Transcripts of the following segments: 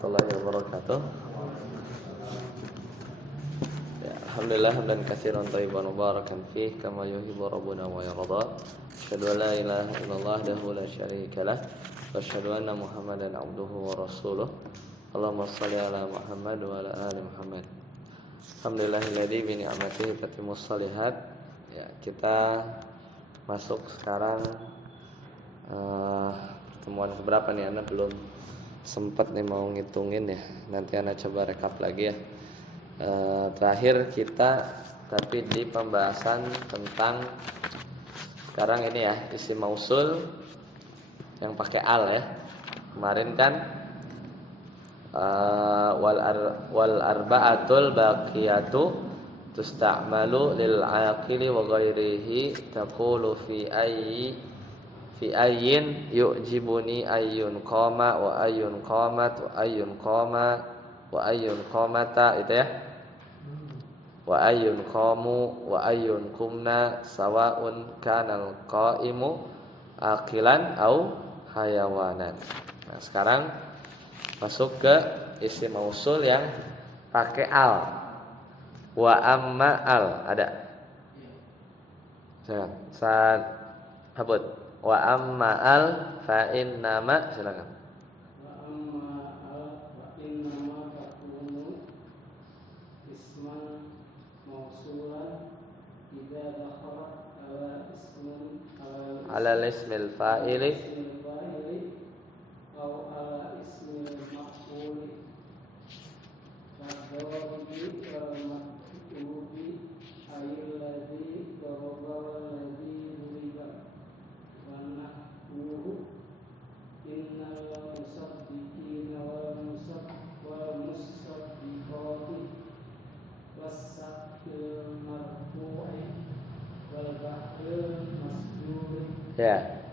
warahmatullahi wabarakatuh. Ya, alhamdulillah hamdan katsiran thayyiban mubarakan fih kama yuhibbu rabbuna wa yarda. Asyhadu an la ilaha illallah wahdahu la syarika lah wa asyhadu anna Muhammadan abduhu wa rasuluh. Allahumma shalli ala Muhammad wa ala ali Muhammad. Alhamdulillahilladzi bi ni'matihi tatimmus shalihat. Ya, kita masuk sekarang temuan keberapa nih? Anda belum sempat nih mau ngitungin ya. Nanti Anda coba rekap lagi ya. Terakhir kita tapi di pembahasan tentang sekarang ini ya, isim mausul yang pakai al ya. Kemarin kan wal arba'atul baqiyatu tusta'malu lil aqili wa ghairihi taqulu fi ayyin yu'jibuni ayyun qama wa ayyun qamat wa ayyun qama wa ayyun qamata, itu ya. Wa ayyun qamu wa ayyun qumna sawaun kanal qaimu aqilan au hayawanan. Nah, sekarang masuk ke isim mausul yang pakai al. Wa amma al, ada. Saat habut. Wa amma al fa innama, silakan. Wa amma al fa innama takunu isman mausulan idza dakhala ala ismin Ala ismil fa'ili au ala ismil maf'ul fadawbi wal maktubi ayyalladzi daraba walladzi duriba wa nahwu innal musaddiqina wal musaddiqati was-saqil marfu'i wal bahril masjuri. Ya.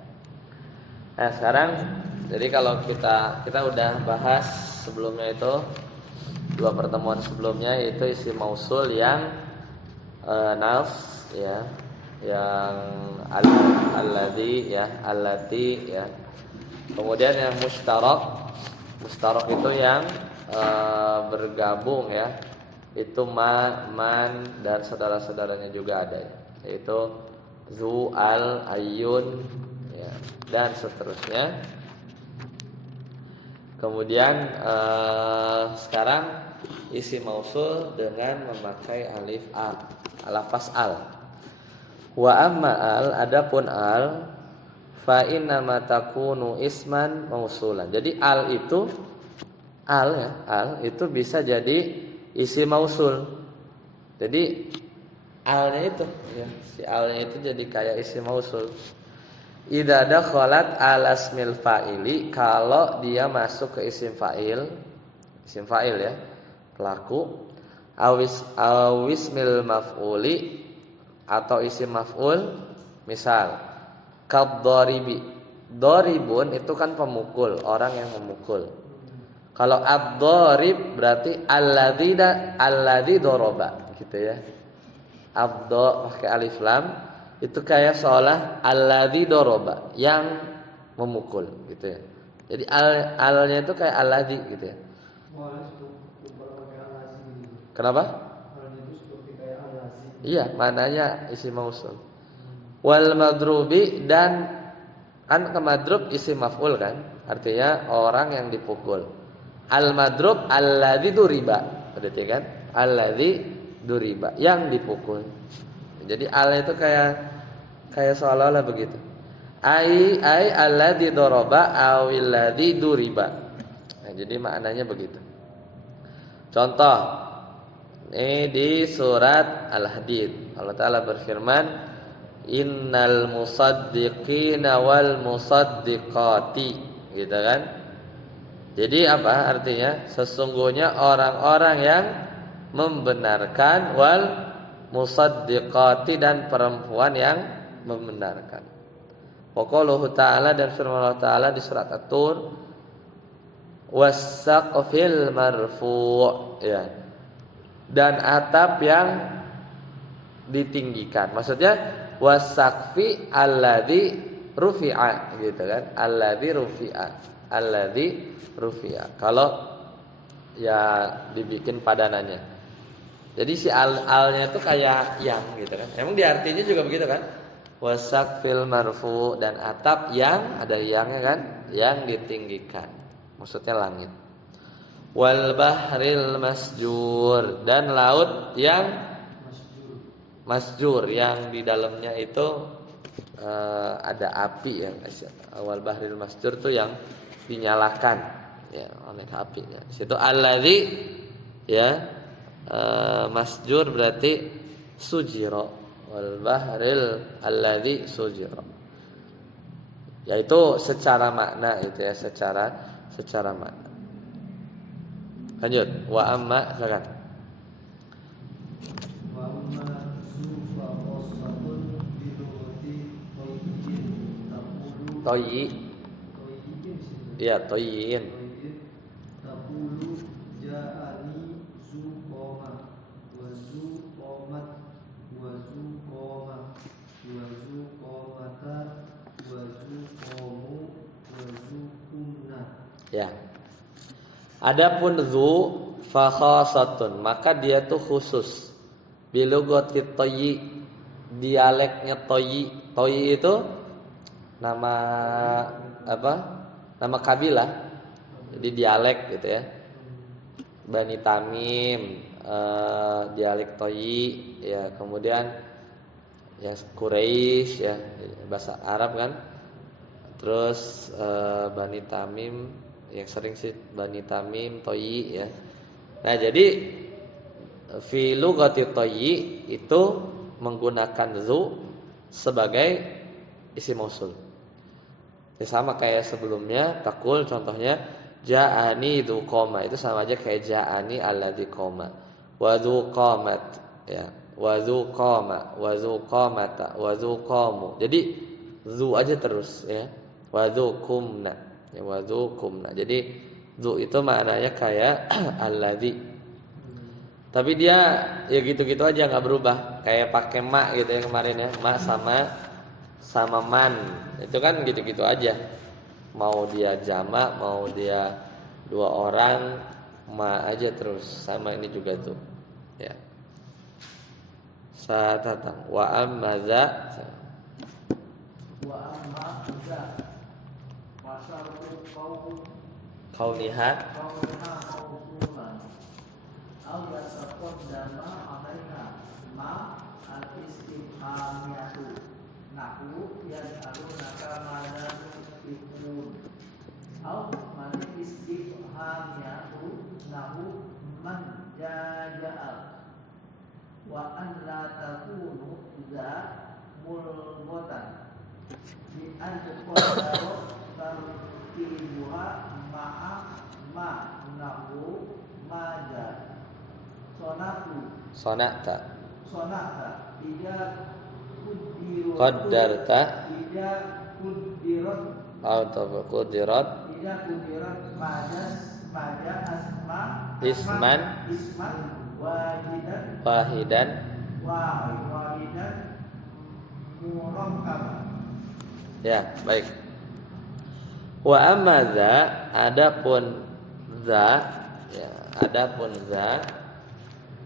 Nah, sekarang jadi kalau kita udah bahas sebelumnya itu, dua pertemuan sebelumnya, itu isim mausul yang nafs ya, yang alladzi ya, allati ya. Kemudian yang mustarak itu yang bergabung ya. Itu man dan saudara-saudaranya juga ada ya. Yaitu zu, al, ayyun ya, dan seterusnya. Kemudian sekarang isim mausul dengan memakai alif a, lafaz al. Wa amma al, adapun al, fa inna ma takunu isman mausulan. Jadi al itu bisa jadi isim mausul. Jadi alnya itu ya, si alnya itu jadi kayak isim mausul. Idza dakhalat ala ismil fa'ili, kalau dia masuk ke isim fa'il ya, pelaku, awismil maf'uli, atau isim maf'ul. Misal kadharibi, dharibun itu kan pemukul, orang yang memukul. Kalau ad-dharib berarti alladzi daraba gitu ya. Abdo pakai alif lam itu kayak seolah alladzi daraba, yang memukul gitu ya. Jadi alnya itu kayak alladzi gitu ya. Kenapa? Iya, maknanya isim mausul. Wal madrubi, dan kan kemadrub isim maf'ul kan, artinya orang yang dipukul. Al madrub alladzi duriba, berarti kan alladzi duriba, yang dipukul. Jadi al itu kayak seolah-olah begitu. Ai alladzi daraba awil ladzi duriba. Nah, jadi maknanya begitu. Contoh ini di surat Al-Hadid, Allah Ta'ala berfirman, innal musaddiqina wal musaddiqati, gitu kan. Jadi apa artinya? Sesungguhnya orang-orang yang membenarkan, wal musaddiqati, dan perempuan yang membenarkan. Wa qauluhu ta'ala, dan firman Allah Ta'ala di surat At-Tur, was-saqfil marfu' ya, dan atap yang ditinggikan. Maksudnya was-saqfi alladzi rufi'a gitu kan. Alladzi rufi'a. Kalau ya dibikin padanannya. Jadi si alnya itu kayak yang gitu kan. Emang di artinya juga begitu kan? Wasaqfil marfu, dan atap yang ada yangnya kan, yang ditinggikan. Maksudnya langit. Wal bahril masjur, dan laut yang masjur, yang di dalamnya itu ada api ya. Wal bahril masjur tuh yang dinyalakan ya oleh api ya. Di situ alladzi ya, masjur berarti sujiro. Wal bahril alladzi sujiro, yaitu secara makna itu ya, secara makna. Lanjut, wa amma silakan. Wa amma sufa qasatun bi lughati qayyin taqulu Toyi, qayyin iya toyin. qayyin taqulu ja'ani zu qoma wa zu qomat wa zu qoma wa zu qomata wa zu qomu wa zu kunna. Ya. Adapun zu fa khasatun, maka dia tuh khusus. Bilugati toyi, dialeknya toyi. Toyi itu nama apa? Nama kabilah. Jadi dialek gitu ya. Bani Tamim, dialek toyi ya, kemudian ya Quraisy ya, bahasa Arab kan. Terus Bani Tamim, yang sering sih Bani Tamim, Toyi ya. Nah jadi fi lughati Toyi itu menggunakan zu sebagai isim mausul. Ya sama kayak sebelumnya, takul contohnya ja'ani dzu qoma, itu sama aja kayak ja'ani alladzi qoma. Wa dzu qamat ya, wa dzu qama, wa dzu qamata, wa dzu qamu. Jadi zu aja terus ya. Wa dzu kumna. Ya, wadzukumna. Jadi dzu itu maknanya kayak alladzi. Tapi dia ya gitu-gitu aja, nggak berubah. Kayak pakai ma gitu ya kemarin ya. Ma sama man. Itu kan gitu-gitu aja. Mau dia jamak, mau dia dua orang, ma aja terus. Sama ini juga tuh. Ya. Satatang wa ammaza Wa amma za wasarul kauniha qawliha mawsulan aw yataqaddama 'alaiha ma al-istifhamiyatu nahu yas'alunaka madza tunfiqun aw man istifhamiyatu nahu man jaja'a wa an la takunu za mulghatan bi an tuqaddaru tartibuha ma'a ma nahu maja sonata sonata ida kudiru qaddarta ida kudirat atau qudirat ida kudirat maja asma isman wahidan wahidan. murakkab. Ya, baik. Wa amma za, adapun za ya, adapun za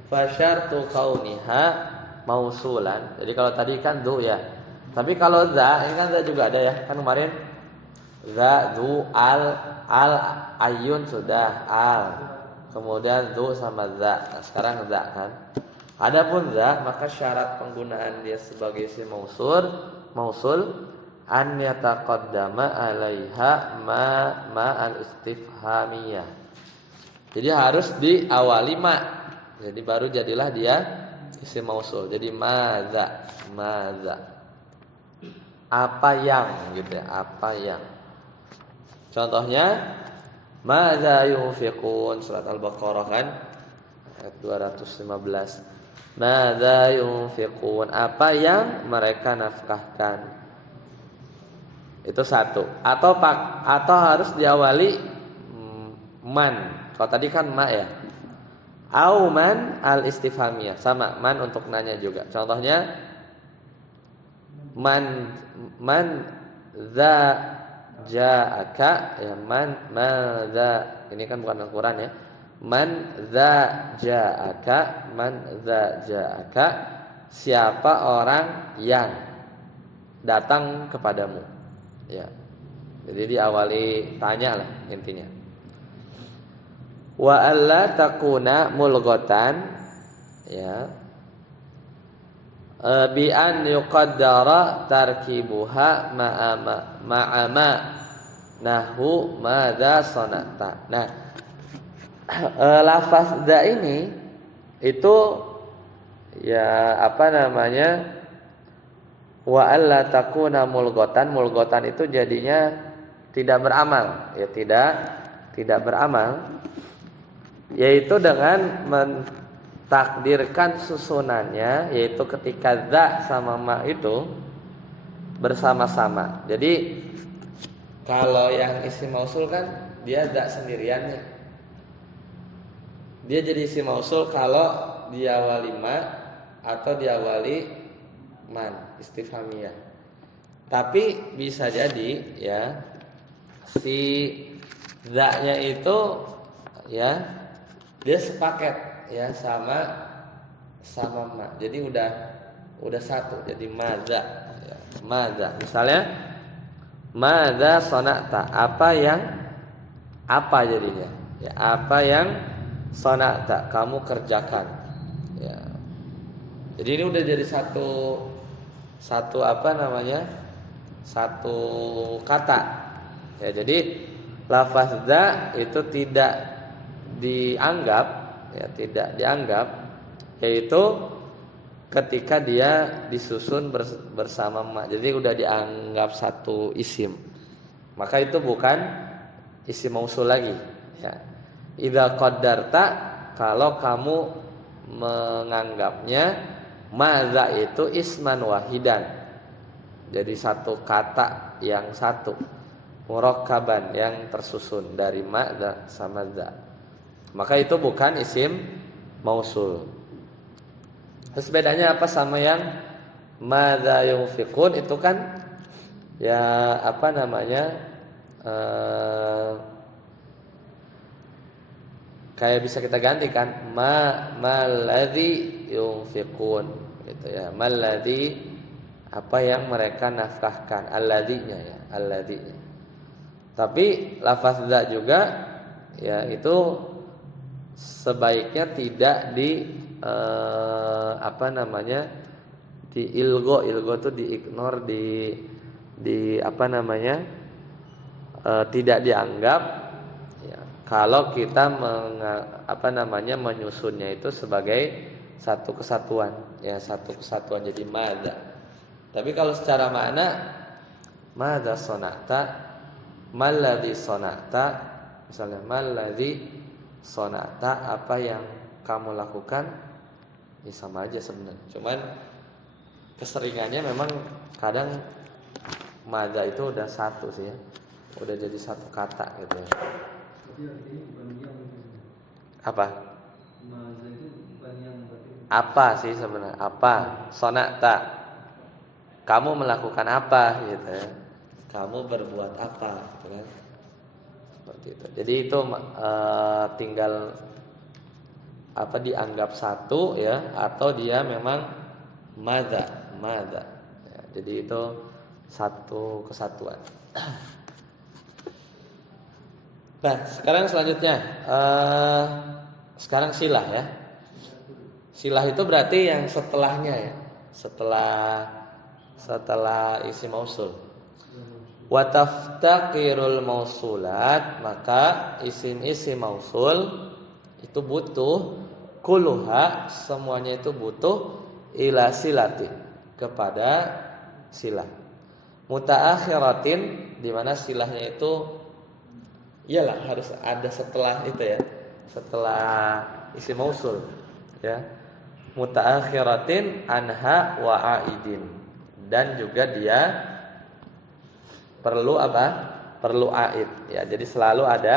fa syartu kauniha mausulan. Jadi kalau tadi kan du ya. Tapi kalau za, ini kan za juga ada ya. Kan kemarin za, du, al ayun sudah al. Kemudian du sama za. Nah, sekarang za kan. Adapun za, maka syarat penggunaan dia sebagai isim mausul an yataqaddama 'alaiha ma al-istifhamiyah. Jadi harus diawali ma. Jadi baru jadilah dia isim mausul. Jadi maza. Apa yang gitu ya, apa yang. Contohnya maza yunfiqun, surat Al-Baqarah kan ayat 215. Maza yunfiqun, apa yang mereka nafkahkan. Itu satu. Atau harus diawali man. Kalau tadi kan ma ya. Au man al istifhamiyah, sama man untuk nanya juga. Contohnya man za ja'aka ya, man madza. Ini kan bukan Al-Qur'an ya. Man dza ja'aka, man dza ja'aka, siapa orang yang datang kepadamu. Ya. Jadi diawali tanya lah intinya. Wa alla takuna mulghatan, ya. Bi an yuqaddara tarkibuha ma'ama nahu madza sanata. Nah, lafaz da ini itu ya apa namanya? Wa alla takuna mulghatan. Mulghatan itu jadinya tidak beramal, ya tidak beramal, yaitu dengan mentakdirkan susunannya, yaitu ketika za sama ma itu bersama-sama. Jadi kalau yang isim mausul kan dia za sendiriannya. Dia jadi isim mausul kalau diawali ma atau diawali man, istifhamiyah. Tapi bisa jadi ya si za-nya itu ya dia sepaket ya sama ma. Jadi udah satu. Jadi madza ya, madza. Misalnya madza sonata, apa jadinya? Ya, apa yang sonata kamu kerjakan. Ya. Jadi ini udah jadi satu apa namanya? Satu kata. Ya, jadi lafaz za itu tidak dianggap, yaitu ketika dia disusun bersama ma. Jadi udah dianggap satu isim. Maka itu bukan isim mausul lagi, ya. Idza qaddarta, kalau kamu menganggapnya madza itu isman wahidan. Jadi satu kata yang satu, murakkaban yang tersusun dari madza sama za. Maka itu bukan isim mausul. Terus bedanya apa sama yang madza yunfiqun itu kan ya apa namanya? Kayak bisa kita gantikan maladzi yunfiqun gitu ya. Maladzi apa yang mereka nafkahkan, alladzinya ya, alladzinya. Tapi lafaz za juga ya itu sebaiknya tidak apa namanya? Diilgo itu diignore, di apa namanya? Tidak dianggap ya, kalau kita menyusunnya itu sebagai satu kesatuan, ya satu kesatuan jadi madza. Tapi kalau secara makna madza sonata, maladzi sonata, misalnya maladzi sonata, apa yang kamu lakukan, ini sama aja sebenarnya. Cuman keseringannya memang kadang madza itu udah satu sih ya, udah jadi satu kata gitu ya. Apa? Apa sih sebenarnya? Apa? Sonata. Kamu melakukan apa gitu ya? Kamu berbuat apa gitu kan? Seperti itu. Jadi itu tinggal apa dianggap satu ya, atau dia memang madza. Ya, jadi itu satu kesatuan. Nah, sekarang selanjutnya sekarang silah ya. Silah itu berarti yang setelahnya ya. Setelah isim mausul. Wa taftaqirul mausulat, maka isim-isim mausul itu butuh kulluha, semuanya itu butuh ila silatin, kepada silah. Mutaakhiratin, di mana silahnya itu iyalah harus ada setelah itu ya, setelah isim mausul ya. Mutaakhiratin anha wa aidin, dan juga dia perlu apa? Perlu aid ya. Jadi selalu ada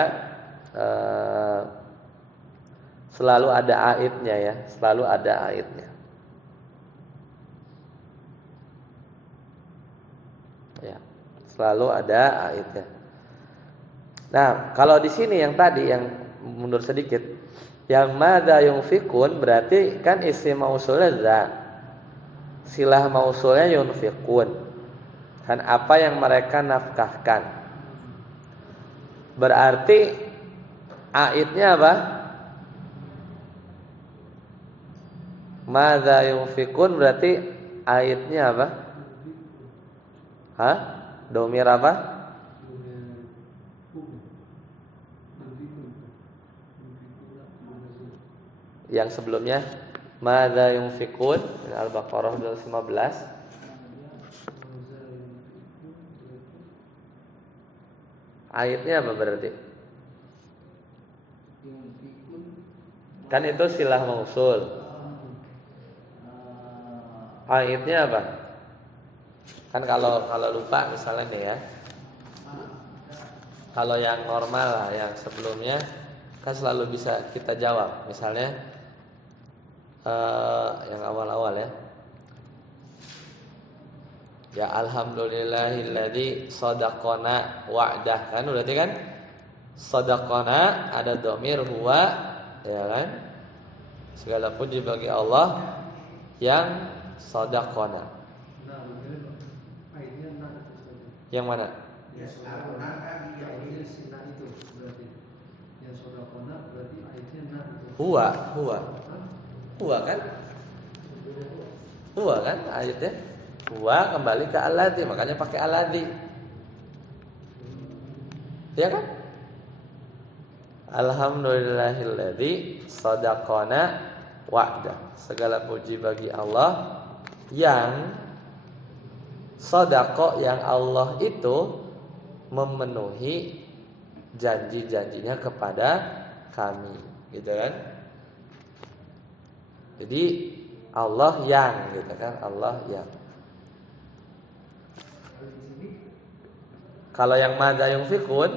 aidnya ya, selalu ada aidnya. Ya, selalu ada aidnya. Nah, kalau di sini yang tadi yang mundur sedikit, Yang madza yunfikun berarti kan isim mausulnya za. Silah mausulnya yunfikun. Kan apa yang mereka nafkahkan. Berarti aidnya apa? Madza yunfikun berarti aidnya apa? Hah? Domir apa? Yang sebelumnya madza yunfikun Al-Baqarah 215. Aidnya apa berarti? Kan itu silah mausul. Aidnya apa? Kan kalau lupa misalnya nih ya. Kalau yang normal lah, yang sebelumnya kan selalu bisa kita jawab. Misalnya yang awal-awal ya. Ya alhamdulillahilladzi shadaqana wa'dah, kan berarti kan shadaqana ada dhamir huwa, ya kan? Segala puji bagi Allah yang shadaqana. Yang mana? Huwa kan? Huwa kan ayatnya? Huwa kembali ke alladzi, makanya pakai alladzi. Ya kan? Alhamdulillahilladzi shadaqana wa'da. Segala puji bagi Allah yang shadaqah, yang Allah itu memenuhi janji-janjinya kepada kami, gitu kan? Jadi Allah yang, gitu kan? Allah yang. Kalau yang madza yunfikun,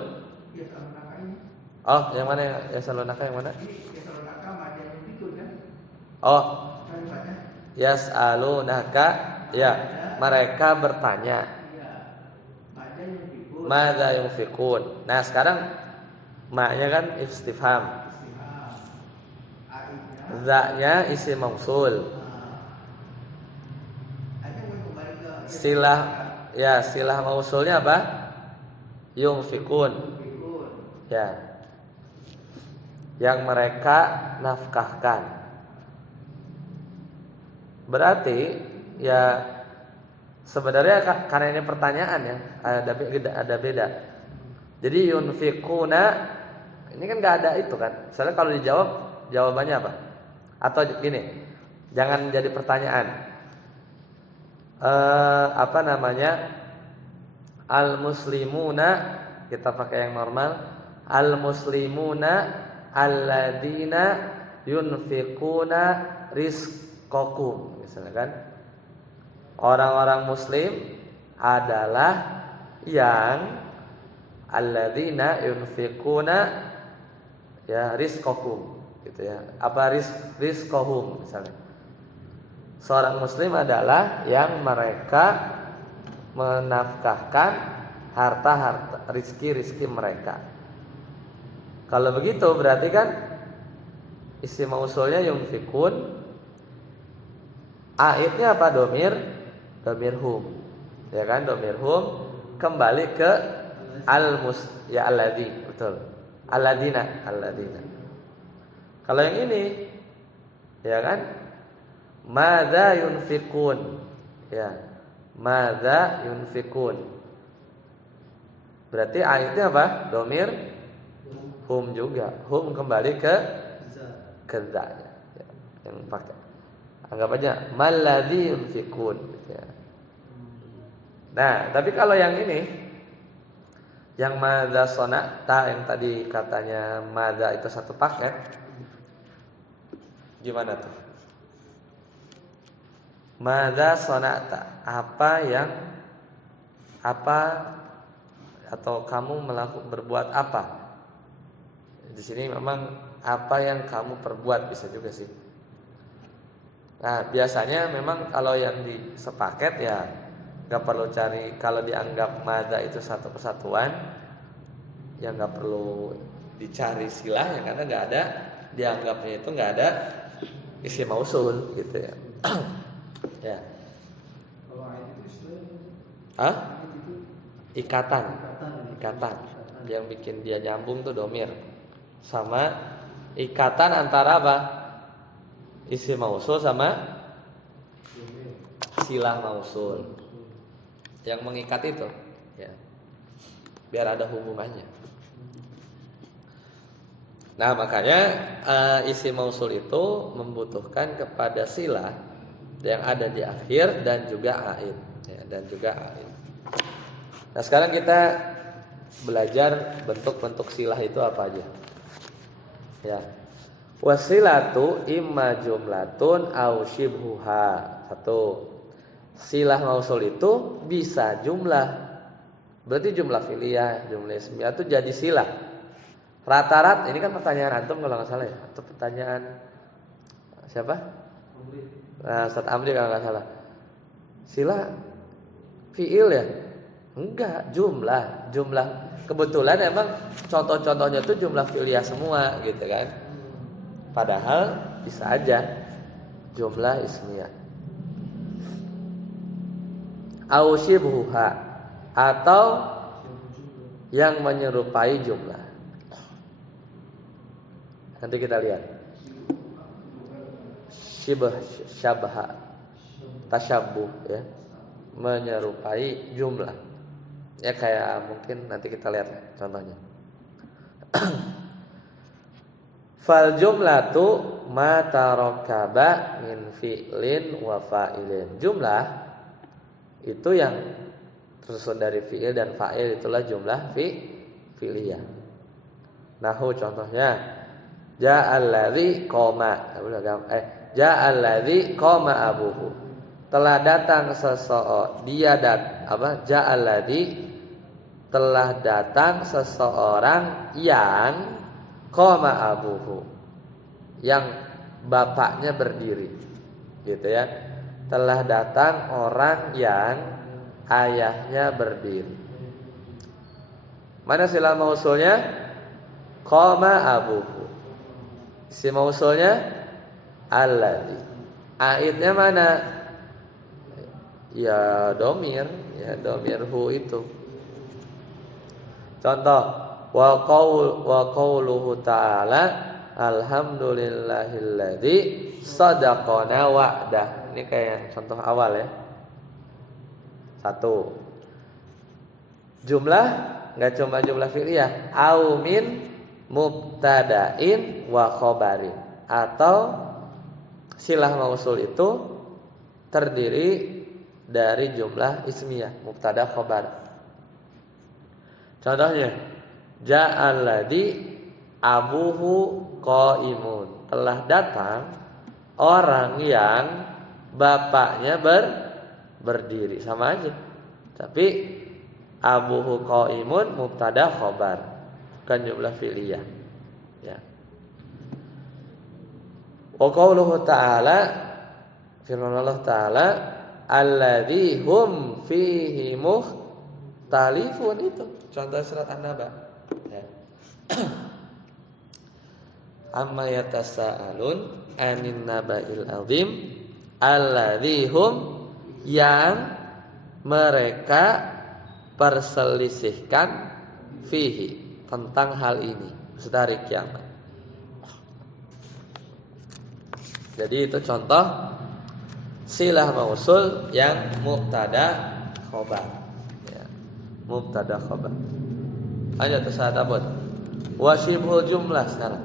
oh, yang mana ya salunaka yang mana? Oh, yas'alunaka, ya, mereka bertanya. Madza yunfikun. Nah, sekarang maknya kan istifham. Za-nya isim mausul. Silah mausulnya apa? Yunfikun. Ya. Yang mereka nafkahkan. Berarti ya sebenarnya karena ini pertanyaan ya, ada beda. Jadi yunfikuna ini kan enggak ada itu kan. Misalnya kalau dijawab jawabannya apa? Atau gini, jangan jadi pertanyaan. Apa namanya? Al-muslimuna, kita pakai yang normal. Al-muslimuna alladzina yunfikuna rizqakum, misalnya kan. Orang-orang muslim adalah yang alladzina yunfikuna ya rizqakum, gitu ya. Apa rizqahum misalnya. Seorang muslim adalah yang mereka menafkahkan harta-harta rizki mereka. Kalau begitu berarti kan isim mausulnya yunfikun, aidnya apa? Domir hum, ya kan? Domir hum kembali ke alladzi, betul. Alladzina. Kalau yang ini, ya kan? Madza yunfikun, ya. Madza yunfikun. Berarti aidnya apa? Domir hum juga. Hum kembali ke za-nya, ya, yang pakai. Anggap aja malladzi yunfikun, ya. Nah, tapi kalau yang ini, yang madza sonata, yang tadi katanya madza itu satu paket, gimana tuh? Madza sonata, apa atau kamu berbuat apa? Di sini memang apa yang kamu perbuat bisa juga sih. Nah, biasanya memang kalau yang di sepaket ya nggak perlu cari. Kalau dianggap madza itu satu kesatuan, ya nggak perlu dicari silahnya karena nggak ada dianggapnya itu nggak ada isim mausul gitu ya. Ya. Kalau ayat itu istilahnya Hah? ayat itu Ikatan. ikatan. Ikatan. Yang bikin dia nyambung tuh domir. Sama ikatan antara apa? Isim mausul sama silah mausul. Yang mengikat itu, ya. Biar ada hubungannya. Nah, makanya isim mausul itu membutuhkan kepada silah yang ada di akhir dan juga aid, ya, dan juga aid. Nah, sekarang kita belajar bentuk-bentuk silah itu apa aja. Ya. Wasilatu imma jumlatun au shibhuha. Satu. Silah mausul itu bisa jumlah. Berarti jumlah fi'liyah, jumlah ismiyah itu jadi silah. Rata-rata ini kan pertanyaan antum kalau enggak salah ya, atau pertanyaan siapa? Nah, Ustaz Amri kalau enggak salah. Silah fi'il ya? Enggak, jumlah. Kebetulan emang contoh-contohnya tuh jumlah fi'liyah semua gitu kan. Padahal bisa aja jumlah ismiyah. Au shibhuha atau yang menyerupai jumlah. Nanti kita lihat. Shibh, syabha, tashabbuh ya. Menyerupai jumlah. Ya kayak mungkin nanti kita lihat contohnya. Fal jumlatu ma tarakkaba min fi'lin wa fa'ilin. Jumlah itu yang tersusun dari fi'il dan fa'il, itulah jumlah fi'liyah. Nahu contohnya ja'alladzi qoma. Ja'alladzi qoma abuhu. Telah datang seseorang, ja'alladzi telah datang seseorang yang qoma abuhu, yang bapaknya berdiri. Gitu ya. Telah datang orang yang ayahnya berdiri. Mana silah mausulnya? Qoma abuhu. Si mausulnya alladzi. Aidnya mana? Ya domir hu itu. Contoh wa qauluhu ta'ala alhamdulillahilladzi sadaqana wa'dah. Ini kayak yang contoh awal ya. Satu. Jumlah enggak cuma jumlah fi'liyah, au min mubtada'in wa khabarin, atau silah mausul itu terdiri dari jumlah ismiyah, mubtada khabar. Contohnya ja'alladzi abuhu qaimun. Telah datang orang yang bapaknya berdiri, sama aja. Tapi abuhu qaimun mubtada khabar, bukan jumlah fi'liyah. Ya. Wa qauluhu ta'ala, firman Allah Ta'ala, alladzi hum fihi mukhtalifun, itu contoh surat An-Naba. Ya. Amma yatasaalun anin naba'il azim alladzi hum, yang mereka perselisihkan fihi, tentang hal ini, hari kiamat. Jadi itu contoh silah mausul yang mubtada khabar. Ya. Mubtada khabar. Ayo tasawwur. Wasibul jumlah sekarang.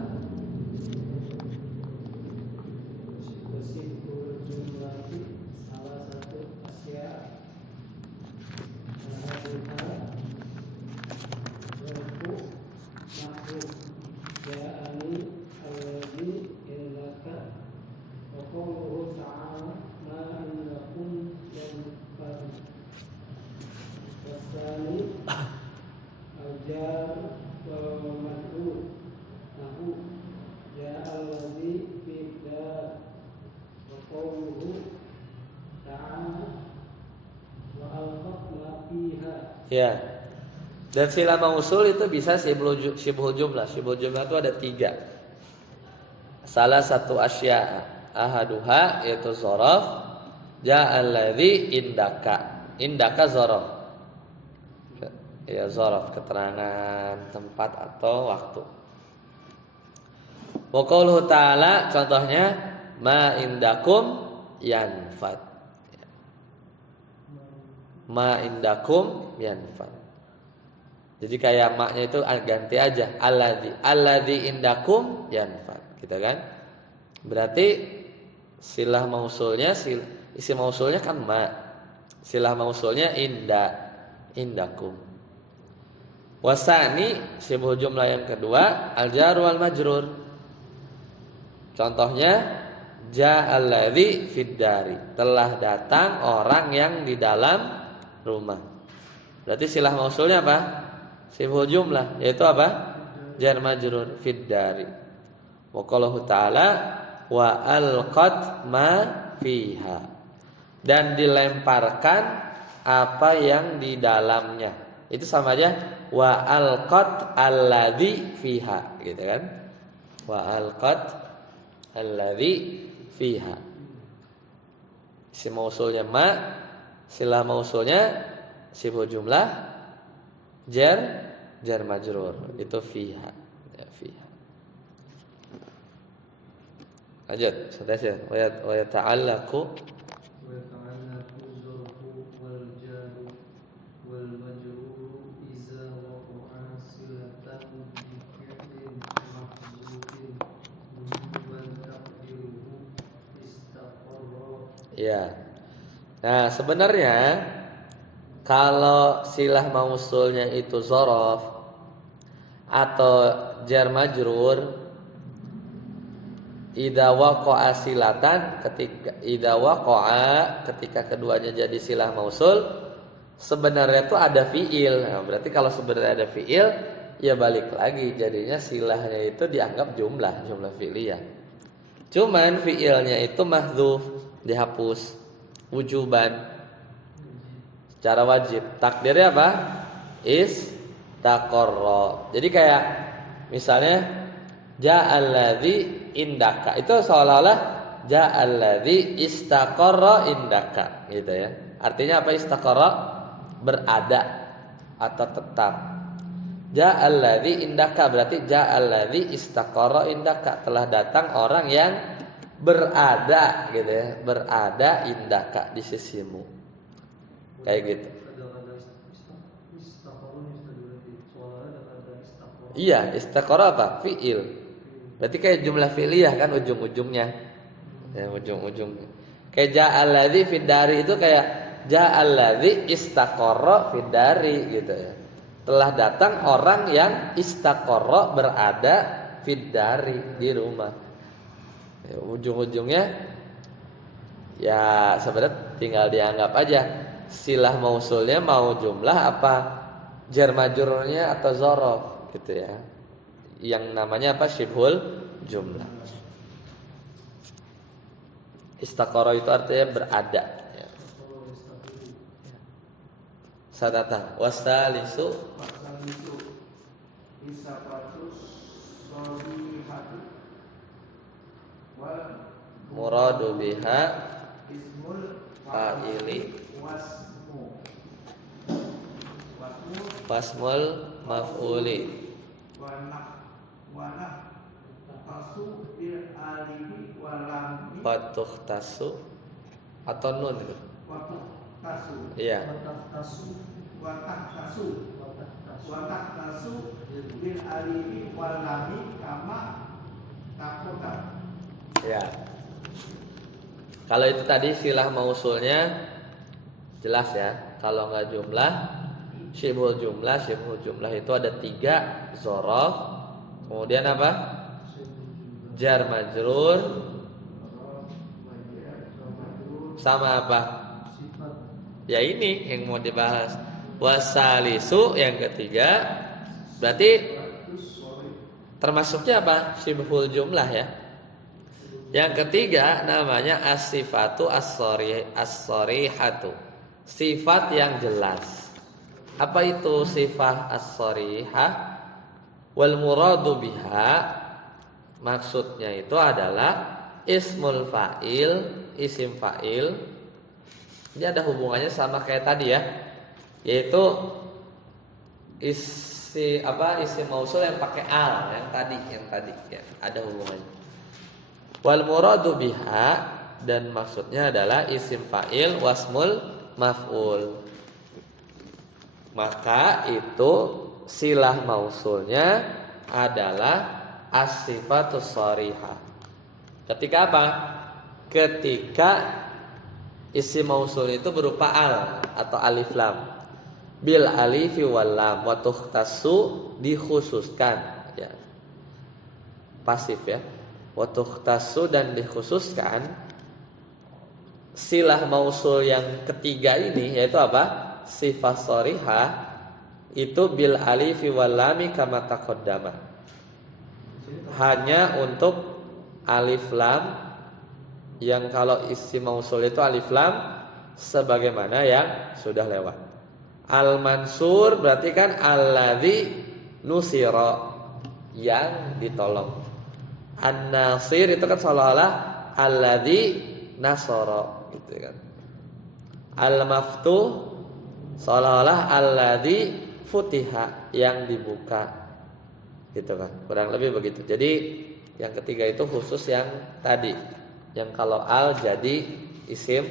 Ya. Dan silah mausul itu bisa syibhul jumlah. Syibhul jumlah itu ada 3. salah satu asya ahaduha yaitu zorof ja'alladzi indaka zorof ya, zorof keterangan tempat atau waktu. Wa qauluhu ta'ala contohnya ma indakum yanfad, ma indakum yanfad. Jadi kayak maknya itu ganti aja alladzi indakum yanfad gitu kan. Berarti silah mausulnya isim mausulnya kan ma, silah mausulnya indakum. Wasani sibuk jumlah yang kedua al jar wal majrur. Contohnya ja'alladzi fid dari, telah datang orang yang di dalam rumah. Berarti silah mausulnya apa? Sibuk jumlah, yaitu apa? Jar majrur fid dari. Wa qauluhu ta'ala wa alqat ma fiha, dan dilemparkan apa yang di dalamnya. Itu sama aja wa alqat alladzi fiha gitu kan. Wa alqat alladzi fiha. Isim mausulnya ma, silah mausulnya sibuk jumlah jar majrur itu fiha ya, fiha. Lanjut, seterusnya wa yata'allaqu ya. Nah, sebenarnya kalau silah mausulnya itu zorof atau jar majrur, idza waqa'a silatan, ketika keduanya jadi silah mausul, sebenarnya itu ada fiil. Nah, berarti kalau sebenarnya ada fiil, ya balik lagi jadinya silahnya itu dianggap jumlah fi'liyah. Cuman fiilnya itu mahdzuf, dihapus wujuban secara wajib. Takdirnya apa? Istaqarra. Jadi kayak misalnya ja'alladzi indaka, itu seolah-olah ja'alladzi istaqarra indaka gitu ya. Artinya apa istaqarra? Berada atau tetap. Ja'alladzi indaka berarti ja'alladzi istaqarra indaka, telah datang orang yang berada gitu ya, berada indaka di sisimu. Kayak gitu. Iya, istaqarra apa? Fi'il. Berarti kayak jumlah fi'liyah kan ujung-ujungnya. Ya, ujung-ujung. Kayak ja'alladzi fid dari itu kayak ja'alladzi istaqarra fid dari gitu ya. Telah datang orang yang istaqarra berada fid dari di rumah. Ya, ujung-ujungnya ya sebenarnya tinggal dianggap aja silah mausulnya mau jumlah apa jar majrurnya atau zorof gitu ya. Yang namanya apa? Syibhul jumlah. Istaqarra itu artinya berada ya. Sadata wasalisu isafatus sholihatu wal muradu biha ismul fa'ili wasmul maf'uli patuh tasu atau nun itu. Iya. Bil alifi wal lami kama takota. Ya. Kalau itu tadi silah mausulnya jelas ya. Kalau nggak jumlah, syibhul jumlah itu ada 3 zorof. Kemudian apa? Jar majrur sama apa? Ya ini yang mau dibahas. Wasalisu yang ketiga. Berarti termasuknya apa? Syibhul jumlah ya. Yang ketiga namanya as-sifatu as-sharihatu. Sifat yang jelas. Apa itu sifat as-sharihah? Wal muradu biha maksudnya itu adalah ismul fa'il, isim fa'il. Ini ada hubungannya sama kayak tadi ya, yaitu isim mausul yang pakai al, yang tadi ya, ada hubungannya. Wal muradu biha, dan maksudnya adalah isim fa'il wasmul maf'ul. Maka itu silah mausulnya adalah as-sifatus sharihah. Ketika apa? Ketika isim mausul itu berupa al atau alif lam. Bil alifi wal lam wa tukhtassu, dikhususkan ya. Pasif ya. Wa tukhtassu, dan dikhususkan silah mausul yang ketiga ini, yaitu apa? Sifat sharihah itu bil alifi wal lami kama taqaddama. Hanya untuk alif lam, yang kalau isim mausul itu alif lam sebagaimana yang sudah lewat. Al mansur berarti kan alladzi nusira, yang ditolong. An nasir itu kan seolah-olah alladzi nasara gitu kan. Al maftuh seolah-olah alladzi futiha, yang dibuka gitu kan. Kurang lebih begitu. Jadi yang ketiga itu khusus yang tadi, yang kalau al jadi isim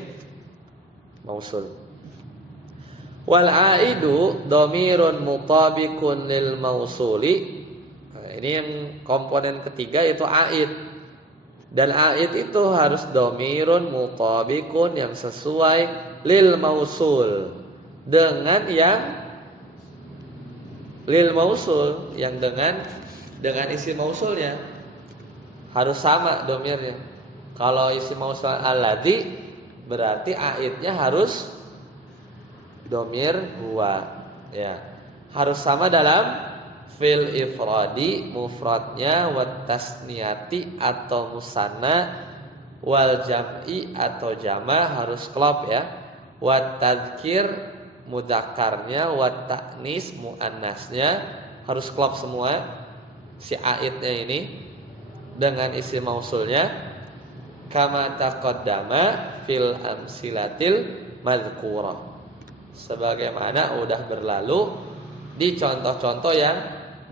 mausul. Wal aidu dhamirun mutabiqun lil mausuli. Nah, ini yang komponen ketiga yaitu aid. Dan aid itu harus dhamirun mutabiqun, yang sesuai lil mausul, dengan yang lil mausul, yang dengan isim mausulnya harus sama dhamirnya. Kalau isim mausul alladzi berarti aidnya harus dhamir huwa ya. Harus sama dalam fil ifradi, mufradnya, wat tasniyati atau musanna, wal jam'i atau jama' harus klop ya. Wat tadzkir mudzakarnya, wat ta'nis muannasnya harus klop semua si aidnya ini dengan isim mausulnya, kama taqaddama fil amsilatil madhkurah, sebagaimana udah berlalu di contoh-contoh yang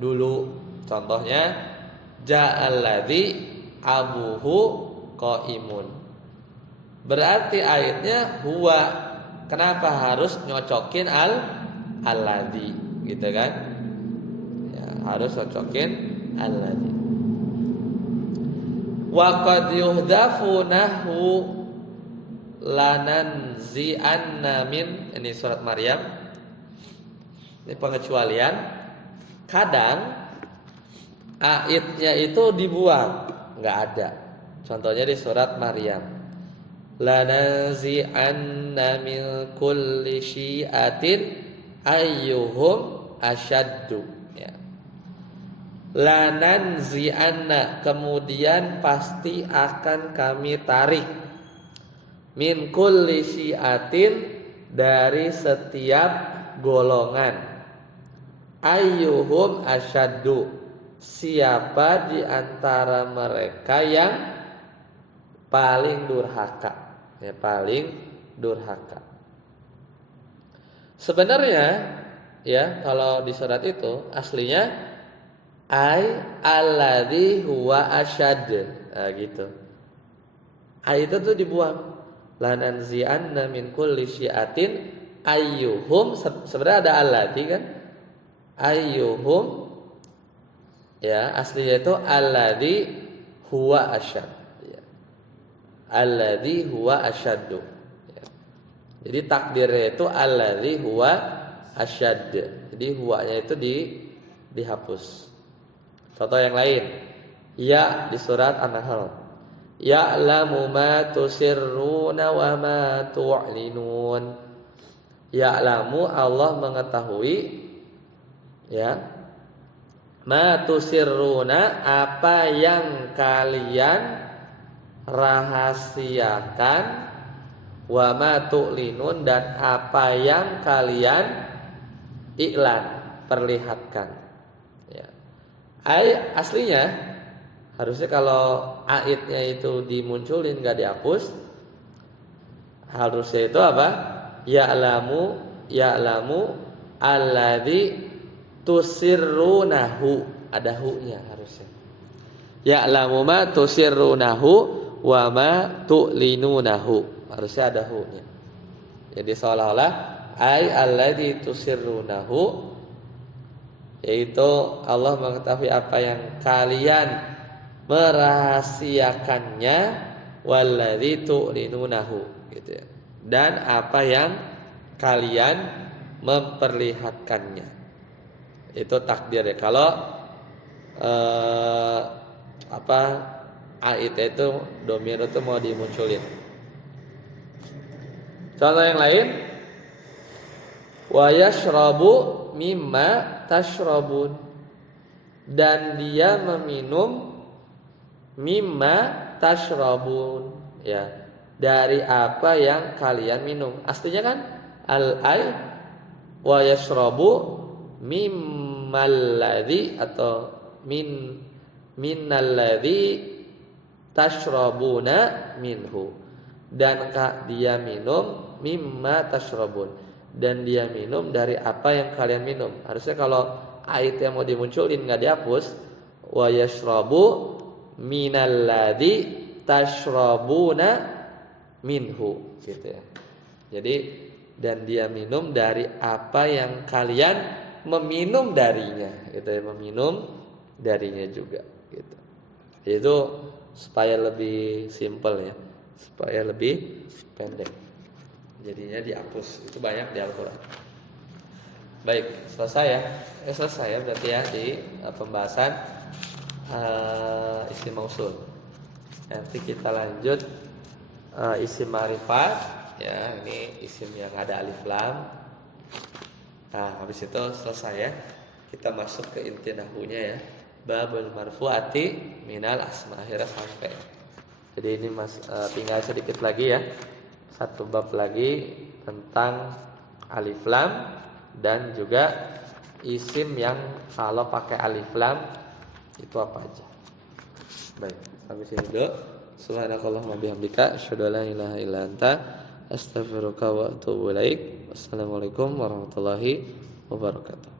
dulu. Contohnya ja'alladzi abuhu qaimun, berarti ayatnya huwa. Kenapa harus nyocokin alladzi gitu kan ya, harus nyocokin alladzi. Wa qad yuhdafu nahu lananzi'anna min, ini surat Maryam. Ini pengecualian. Kadang aidnya itu dibuang, enggak ada. Contohnya di surat Maryam. Lananzi'anna min kulli syi'atin ayyuhum asyaddu ya. Lananzi'anna, kemudian pasti akan kami tarik, min kulli syi'atin, dari setiap golongan, ayyuhum asyaddu, siapa di antara mereka yang paling durhaka ya, paling durhaka. Sebenarnya ya, kalau di surat itu aslinya ay alladzi huwa asyad. Nah, gitu. Ay itu tuh dibuang. Lananzi'anna min kulli syi'atin ayyuhum, sebenarnya ada alladzi kan? Ayyuhum ya, aslinya itu alladzi huwa asyad. Ya. Alladzi huwa asyaddu. Ya. Jadi takdirnya itu alladzi huwa asyad. Jadi huwanya itu dihapus. Contoh yang lain, ya di surat An-Nahl, ya'lamu ma tusirruna wa ma tu'linun. Ya'lamu, Allah mengetahui ya, ma tusirruna, apa yang kalian rahasiakan, wa ma tu'linun, dan apa yang kalian iklan, perlihatkan. Ya. Aslinya Harusnya kalau aidnya itu dimunculin nggak dihapus, harusnya itu apa? Ya'lamu alladzi tusirrunahu, ada hu-nya harusnya. Ya'lamu ma tusirrunahu wa ma tu'linunahu, harusnya ada hu-nya. Jadi seolah-olah ai alladzi tusirrunahu, yaitu Allah mengetahui apa yang kalian merahasiakannya, walladzi tu'linunahu, gitu ya. Dan apa yang kalian memperlihatkannya. Itu takdir ya. Kalau ait itu domir itu mau dimunculin. Contoh yang lain, wa yashrabu mimma tashrabun, dan dia meminum mimma tashrabun, ya, dari apa yang kalian minum. Aslinya kan al-ay wa yashrabu mimmalladzi atau minnalladzi tashrabuna minhu, dan dia minum mimma tashrabun, dan dia minum dari apa yang kalian minum. Harusnya kalau ayat yang mau dimunculin nggak dihapus, wa yashrabu minalladzi tashrabuna minhu, gitu ya. Jadi dan dia minum dari apa yang kalian meminum darinya, gitu ya, meminum darinya juga, gitu. Itu supaya lebih simpel ya, supaya lebih pendek. Jadinya dihapus. Itu banyak di Al-Qur'an. Baik, selesai ya. Selesai ya berarti ya di pembahasan isim mausul. Nanti kita lanjut isim ma'rifat. Ya, ini isim yang ada alif lam. Nah, habis itu selesai ya. Kita masuk ke inti nahwunya ya. Babul marfu'ati minal asma, akhirnya sampai. Jadi ini tinggal sedikit lagi ya. Satu bab lagi tentang alif lam dan juga isim yang kalau pakai alif lam itu apa aja. Baik, sampai sini dulu. Subhanakallahumma bihamdika asyhadu an la ilaha illa anta astaghfiruka wa atubu ilaik. Wassalamualaikum warahmatullahi wabarakatuh.